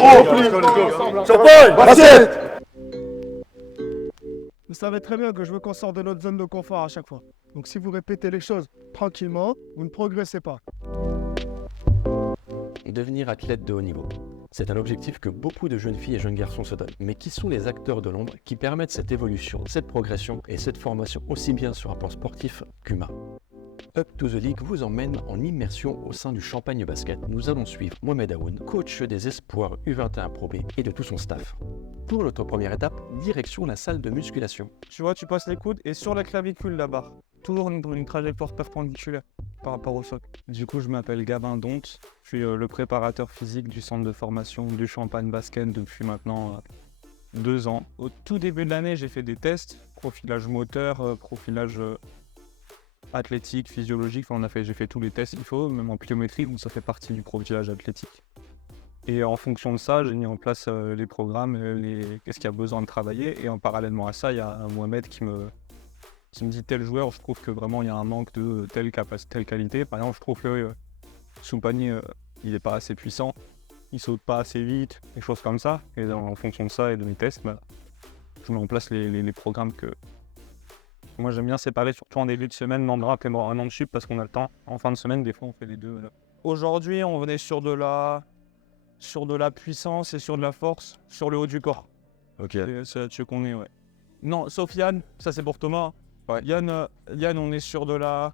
gros. Champagne, basket. Vous savez très bien que je veux qu'on sorte de notre zone de confort à chaque fois. Donc si vous répétez les choses tranquillement, vous ne progressez pas. Devenir athlète de haut niveau. C'est un objectif que beaucoup de jeunes filles et jeunes garçons se donnent. Mais qui sont les acteurs de l'ombre qui permettent cette évolution, cette progression et cette formation aussi bien sur un plan sportif qu'humain? Up to the League vous emmène en immersion au sein du Champagne Basket. Nous allons suivre Mohamed Aoun, coach des espoirs U21 Pro B et de tout son staff. Pour notre première étape, direction la salle de musculation. Tu vois, tu passes les coudes et sur la clavicule la barre. Toujours une trajectoire perpendiculaire par rapport au socle. Du coup, je m'appelle Gabin Donte. Je suis le préparateur physique du centre de formation du Champagne Basket depuis maintenant 2 ans. Au tout début de l'année, j'ai fait des tests, profilage moteur, profilage athlétique, physiologique. Enfin, j'ai fait tous les tests qu'il faut, même en pliométrie, donc ça fait partie du profilage athlétique. Et en fonction de ça, j'ai mis en place les programmes, qu'est-ce qu'il y a besoin de travailler. Et en parallèlement à ça, il y a Mohamed qui me dit tel joueur, je trouve que vraiment il y a un manque de telle qualité. Par exemple, je trouve que Soupani, il n'est pas assez puissant, il saute pas assez vite, des choses comme ça. Et en fonction de ça et de mes tests, je mets en place les programmes que... Moi j'aime bien séparer, surtout en début de semaine, non-rap et un non-sup parce qu'on a le temps. En fin de semaine, des fois on fait les deux. Aujourd'hui, on venait sur de la puissance et sur de la force, sur le haut du corps. Ok. C'est là-dessus qu'on est, ouais. Non, sauf Yann, ça c'est pour Thomas. Ouais. Yann, on est sur de la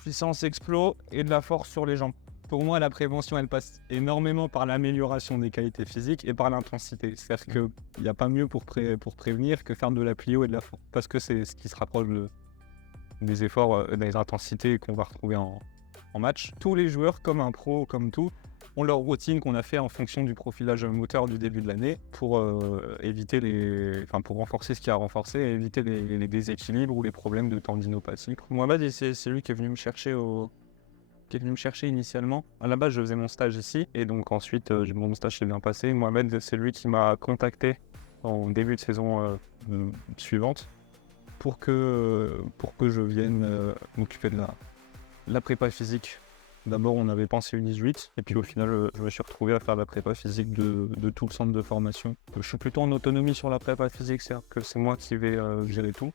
puissance explo et de la force sur les jambes. Pour moi, la prévention, elle passe énormément par l'amélioration des qualités physiques et par l'intensité. C'est-à-dire qu'il n'y a pas mieux pour prévenir que faire de la plio et de la force. Parce que c'est ce qui se rapproche des efforts, des intensités qu'on va retrouver en match. Tous les joueurs, comme un pro, comme tout, ont leur routine qu'on a fait en fonction du profilage moteur du début de l'année pour pour renforcer ce qu'il y a à renforcer et éviter les déséquilibres ou les problèmes de tendinopathie. Mohamed, c'est lui qui est venu me chercher initialement. À la base, je faisais mon stage ici et donc ensuite, mon stage s'est bien passé. Mohamed, c'est lui qui m'a contacté en début de saison suivante pour que je vienne m'occuper de la prépa physique. D'abord, on avait pensé U18 et puis au final, je me suis retrouvé à faire la prépa physique de tout le centre de formation. Je suis plutôt en autonomie sur la prépa physique, c'est-à-dire que c'est moi qui vais gérer tout.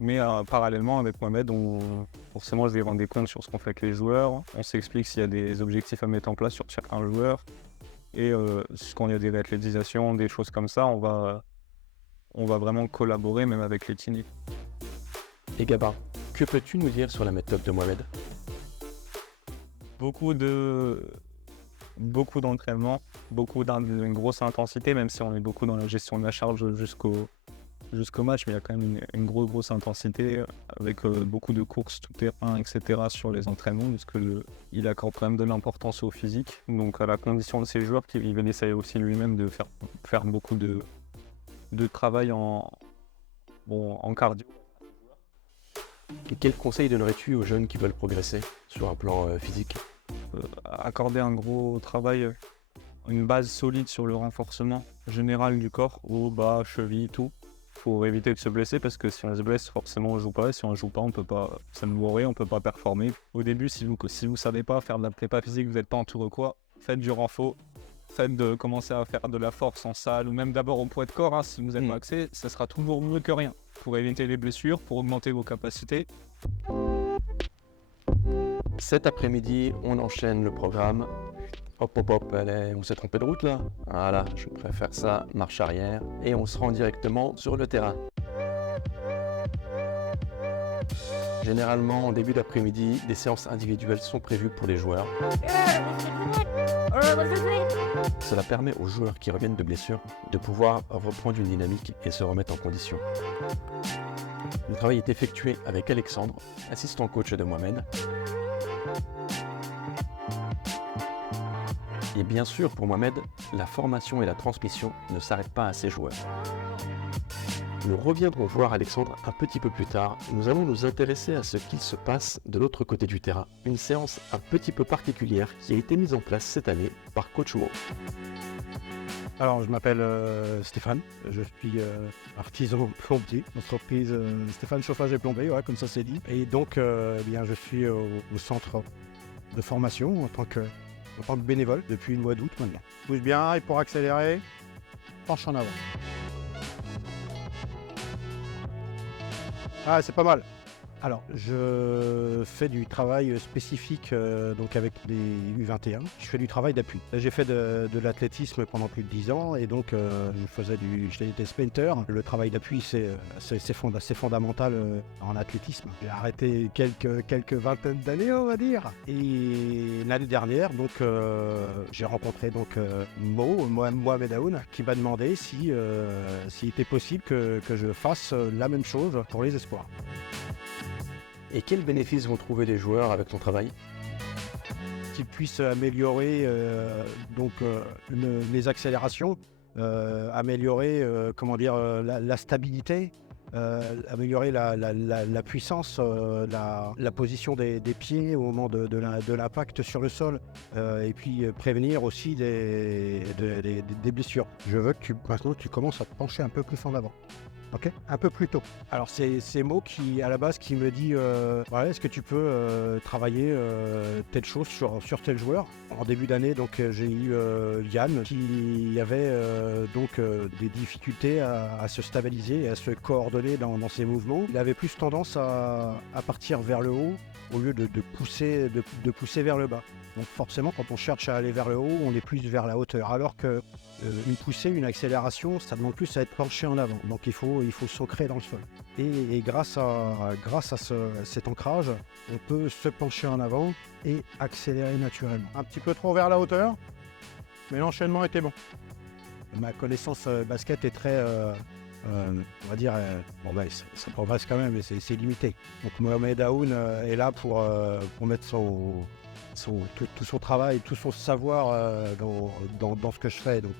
Mais parallèlement, avec Mohamed, forcément, je vais rendre des comptes sur ce qu'on fait avec les joueurs. On s'explique s'il y a des objectifs à mettre en place sur chacun joueur. Et quand il y a des réathlétisations, des choses comme ça, on va vraiment collaborer, même avec les kinés. Et Gabin, que peux-tu nous dire sur la méthode de Mohamed? Beaucoup d'entraînement, une grosse intensité, même si on est beaucoup dans la gestion de la charge jusqu'au match, mais il y a quand même une grosse intensité avec beaucoup de courses tout terrain, etc. sur les entraînements, parce qu'il accorde quand même de l'importance au physique. Donc à la condition de ces joueurs qu'il essaye aussi lui-même de faire beaucoup de travail en cardio. Et quels conseils donnerais-tu aux jeunes qui veulent progresser sur un plan physique? Accorder un gros travail, une base solide sur le renforcement général du corps, haut, bas, cheville, tout. Faut éviter de se blesser parce que si on se blesse, forcément on joue pas. Et si on joue pas, on peut pas s'améliorer, on peut pas performer. Au début, si vous savez pas faire de la prépa physique, vous n'êtes pas entouré quoi, faites du renfort. Faites de commencer à faire de la force en salle ou même d'abord au poids de corps, si vous n'êtes pas axé, ça sera toujours mieux que rien pour éviter les blessures, pour augmenter vos capacités. Cet après-midi, on enchaîne le programme. Hop, allez, on s'est trompé de route là. Voilà, je préfère ça, marche arrière. Et on se rend directement sur le terrain. Généralement, en début d'après-midi, des séances individuelles sont prévues pour les joueurs. Cela permet aux joueurs qui reviennent de blessure de pouvoir reprendre une dynamique et se remettre en condition. Le travail est effectué avec Alexandre, assistant coach de Mohamed. Et bien sûr, pour Mohamed, la formation et la transmission ne s'arrêtent pas à ses joueurs. Nous reviendrons voir Alexandre un petit peu plus tard. Nous allons nous intéresser à ce qu'il se passe de l'autre côté du terrain. Une séance un petit peu particulière qui a été mise en place cette année par Coach Wo. Alors, je m'appelle Stéphane, je suis artisan plombier, entreprise Stéphane Chauffage et Plomberie, ouais, comme ça c'est dit. Et donc, je suis au centre de formation en tant en tant que bénévole depuis le mois d'août maintenant. Pousse bien et pour accélérer, penche en avant. Ah, c'est pas mal. Alors, je fais du travail spécifique donc avec les U21. Je fais du travail d'appui. J'ai fait de l'athlétisme pendant plus de 10 ans et donc j'étais sprinter. Le travail d'appui, c'est fondamental en athlétisme. J'ai arrêté quelques vingtaines d'années, on va dire. Et l'année dernière, donc, j'ai rencontré donc, Mohamed Aoun, qui m'a demandé s'il était possible que je fasse la même chose pour les espoirs. Et quels bénéfices vont trouver les joueurs avec ton travail? Qu'ils puissent améliorer les accélérations, améliorer la stabilité, améliorer la puissance, la position des pieds au moment de l'impact sur le sol, et puis prévenir aussi des blessures. Je veux que maintenant tu commences à te pencher un peu plus en avant. Ok, un peu plus tôt. Alors c'est Mo qui à la base qui me dit est-ce que tu peux travailler telle chose sur tel joueur. En début d'année donc j'ai eu Yann qui avait des difficultés à se stabiliser et à se coordonner dans ses mouvements. Il avait plus tendance à partir vers le haut au lieu de pousser vers le bas. Donc forcément, quand on cherche à aller vers le haut, on est plus vers la hauteur. Alors que une poussée, une accélération, ça demande plus à être penché en avant. Donc il faut s'ancrer dans le sol. Et grâce à cet ancrage, on peut se pencher en avant et accélérer naturellement. Un petit peu trop vers la hauteur, mais l'enchaînement était bon. Ma connaissance basket est très... on va dire, ça progresse quand même, mais c'est limité. Donc Mohamed Aoun est là pour mettre tout son travail, tout son savoir dans ce que je fais. Donc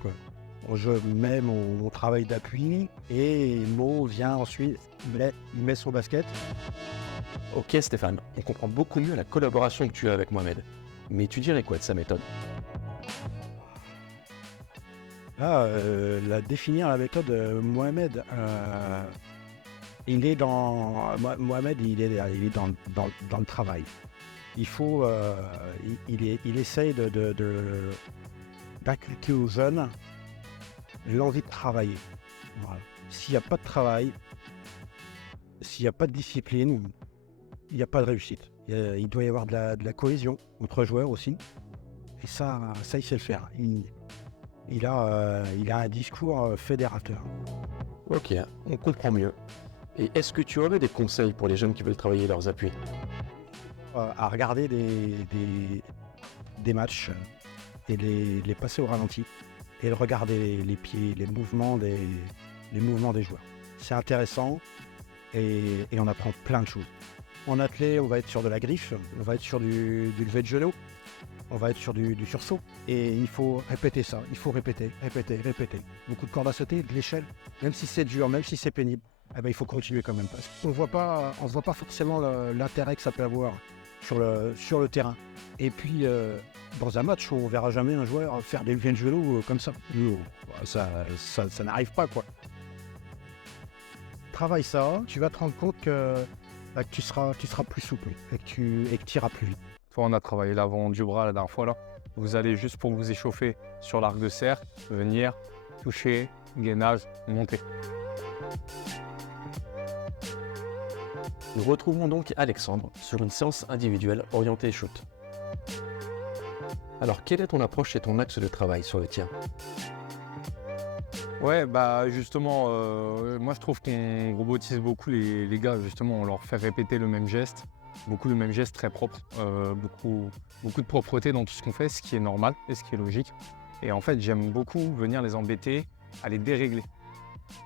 je mets mon travail d'appui et Mo vient ensuite, il met son basket. Ok Stéphane, on comprend beaucoup mieux la collaboration que tu as avec Mohamed. Mais tu dirais quoi de sa méthode? Définir la méthode, Mohamed, il est dans le travail. Il faut, il essaye d'inculquer aux jeunes l'envie de travailler. Voilà. S'il n'y a pas de travail, s'il n'y a pas de discipline, il n'y a pas de réussite. Il doit y avoir de la cohésion entre joueurs aussi. Et ça il sait le faire. Il a un discours fédérateur. Ok, on comprend mieux. Et est-ce que tu aurais des conseils pour les jeunes qui veulent travailler leurs appuis? À regarder des matchs et les passer au ralenti et regarder les pieds, les mouvements des joueurs. C'est intéressant et on apprend plein de choses. En athlé, on va être sur de la griffe, on va être sur du lever de genou, on va être sur du sursaut et il faut répéter ça, il faut répéter. Beaucoup de cordes à sauter, de l'échelle, même si c'est dur, même si c'est pénible, il faut continuer quand même parce qu'on voit pas forcément l'intérêt que ça peut avoir sur le terrain. Et puis dans un match, on verra jamais un joueur faire des levées de genou comme ça. Ça n'arrive pas quoi. Travaille ça, tu vas te rendre compte que tu seras plus souple et que tu iras plus vite. On a travaillé l'avant du bras la dernière fois là. Vous allez juste pour vous échauffer sur l'arc de cercle, venir, toucher, gainage, monter. Nous retrouvons donc Alexandre sur une séance individuelle orientée shoot. Alors quelle est ton approche et ton axe de travail sur le tir? Ouais, justement, moi je trouve qu'on robotise beaucoup les gars, justement, on leur fait répéter le même geste. Beaucoup le même geste très propre, beaucoup de propreté dans tout ce qu'on fait, ce qui est normal et ce qui est logique. Et en fait, j'aime beaucoup venir les embêter à les dérégler.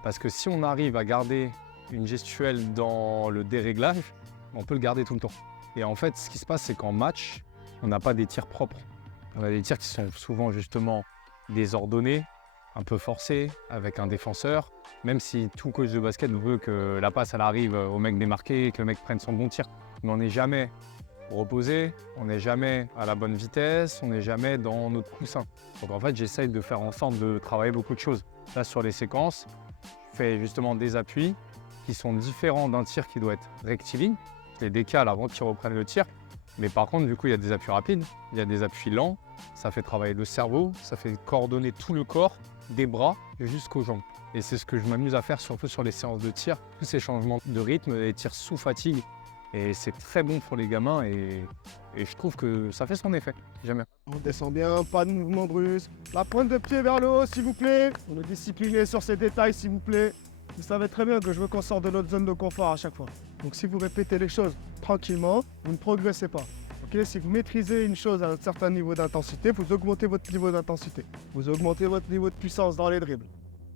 Parce que si on arrive à garder une gestuelle dans le déréglage, on peut le garder tout le temps. Et en fait, ce qui se passe, c'est qu'en match, on n'a pas des tirs propres. On a des tirs qui sont souvent justement désordonnés, un peu forcés, avec un défenseur, même si tout coach de basket veut que la passe elle arrive au mec démarqué et que le mec prenne son bon tir. Mais on n'est jamais reposé, on n'est jamais à la bonne vitesse, on n'est jamais dans notre coussin. Donc en fait, j'essaye de faire en sorte de travailler beaucoup de choses. Là, sur les séquences, je fais justement des appuis qui sont différents d'un tir qui doit être rectiligne. Je les décale avant qu'ils reprennent le tir. Mais par contre, du coup, il y a des appuis rapides, il y a des appuis lents, ça fait travailler le cerveau, ça fait coordonner tout le corps, des bras jusqu'aux jambes. Et c'est ce que je m'amuse à faire surtout sur les séances de tir, tous ces changements de rythme, les tirs sous fatigue. Et c'est très bon pour les gamins et je trouve que ça fait son effet. J'aime bien. On descend bien, pas de mouvement brusque. La pointe de pied vers le haut, s'il vous plaît. On est discipliné sur ces détails, s'il vous plaît. Vous savez très bien que je veux qu'on sorte de notre zone de confort à chaque fois. Donc si vous répétez les choses tranquillement, vous ne progressez pas. Ok, si vous maîtrisez une chose à un certain niveau d'intensité, vous augmentez votre niveau d'intensité. Vous augmentez votre niveau de puissance dans les dribbles.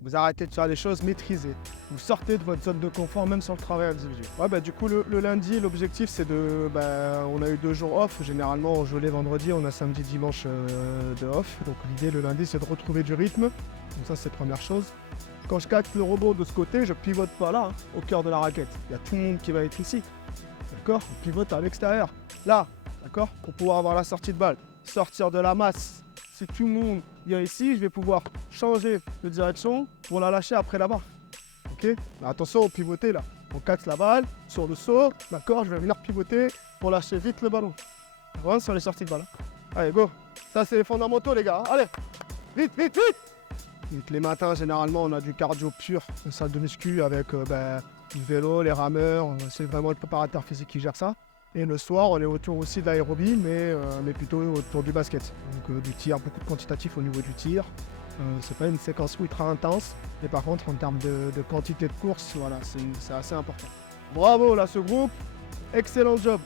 Vous arrêtez de faire les choses maîtrisées. Vous sortez de votre zone de confort, même sur le travail individuel. Ouais, du coup, le lundi, l'objectif, c'est de... on a eu 2 jours off. Généralement, on joue les vendredis, on a samedi, dimanche de off. Donc l'idée, le lundi, c'est de retrouver du rythme. Donc ça, c'est la première chose. Quand je capte le rebond de ce côté, je pivote pas là, au cœur de la raquette. Il y a tout le monde qui va être ici. D'accord? On pivote à l'extérieur. Là, d'accord? Pour pouvoir avoir la sortie de balle. Sortir de la masse. Si tout le monde vient ici, je vais pouvoir changer de direction pour la lâcher après la barre. Ok? Mais attention au pivoter là. On casse la balle sur le saut. D'accord? Je vais venir pivoter pour lâcher vite le ballon. Voilà sur les sorties de balle. Allez, go! Ça, c'est les fondamentaux, les gars. Allez! Vite, vite, vite! Donc, les matins, généralement, on a du cardio pur, une salle de muscu avec du vélo, les rameurs. C'est vraiment le préparateur physique qui gère ça. Et le soir, on est autour aussi de l'aérobie, mais plutôt autour du basket. Donc du tir, beaucoup de quantitatif au niveau du tir. C'est pas une séquence ultra intense, mais par contre, en termes de quantité de course, voilà, c'est assez important. Bravo là, ce groupe, excellent job.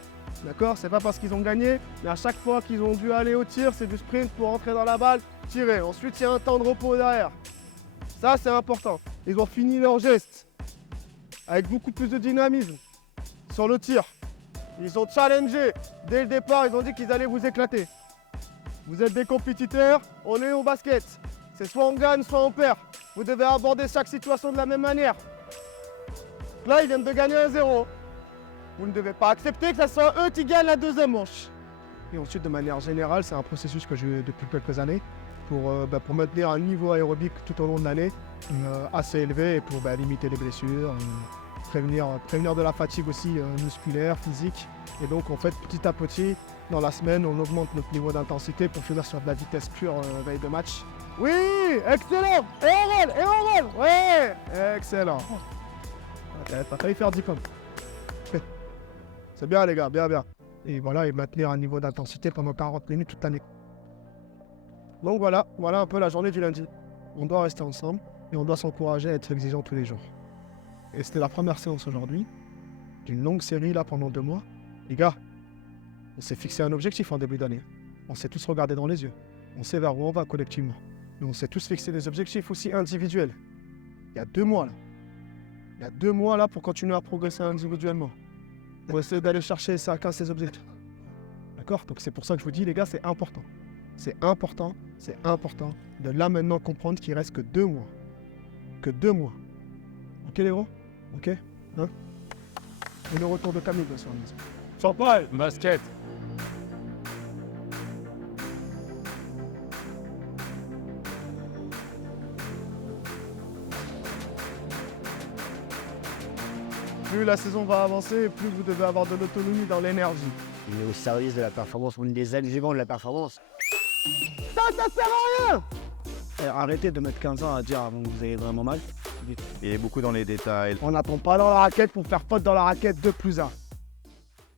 D'accord? C'est pas parce qu'ils ont gagné, mais à chaque fois qu'ils ont dû aller au tir, c'est du sprint pour entrer dans la balle, tirer. Ensuite, il y a un temps de repos derrière. Ça, c'est important. Ils ont fini leur geste avec beaucoup plus de dynamisme sur le tir. Ils ont challengé. Dès le départ, ils ont dit qu'ils allaient vous éclater. Vous êtes des compétiteurs, on est au basket. C'est soit on gagne, soit on perd. Vous devez aborder chaque situation de la même manière. Là, ils viennent de gagner 1-0. Vous ne devez pas accepter que ce soit eux qui gagnent la deuxième manche. Et ensuite, de manière générale, c'est un processus que j'ai eu depuis quelques années pour maintenir un niveau aérobique tout au long de l'année assez élevé et pour limiter les blessures, prévenir de la fatigue aussi musculaire, physique. Et donc, en fait, petit à petit, dans la semaine, on augmente notre niveau d'intensité pour finir sur de la vitesse pure veille de match. Oui, excellent. Et on roule, ouais, excellent. T'as failli faire 10 pommes. C'est bien les gars, bien, bien. Et voilà, et maintenir un niveau d'intensité pendant 40 minutes toute l'année. Donc voilà un peu la journée du lundi. On doit rester ensemble et on doit s'encourager à être exigeant tous les jours. Et c'était la première séance aujourd'hui, d'une longue série là pendant 2 mois. Les gars, on s'est fixé un objectif en début d'année. On s'est tous regardés dans les yeux. On sait vers où on va collectivement. Mais on s'est tous fixé des objectifs aussi individuels. Il y a 2 mois là. Il y a 2 mois là pour continuer à progresser individuellement. Pour essayer d'aller chercher chacun ses objectifs. D'accord? Donc c'est pour ça que je vous dis les gars, c'est important. C'est important de là maintenant comprendre qu'il reste que 2 mois. Que 2 mois. Ok les gros? Ok? Hein? Et le retour de Camille bien sûr. Champagne, basket. Plus la saison va avancer, plus vous devez avoir de l'autonomie dans l'énergie. On est au service de la performance, on est des adjuvants de la performance. Ça sert à rien! Arrêtez de mettre 15 ans à dire avant que vous avez vraiment mal. Il est beaucoup dans les détails. On n'attend pas dans la raquette pour faire faute dans la raquette 2+1.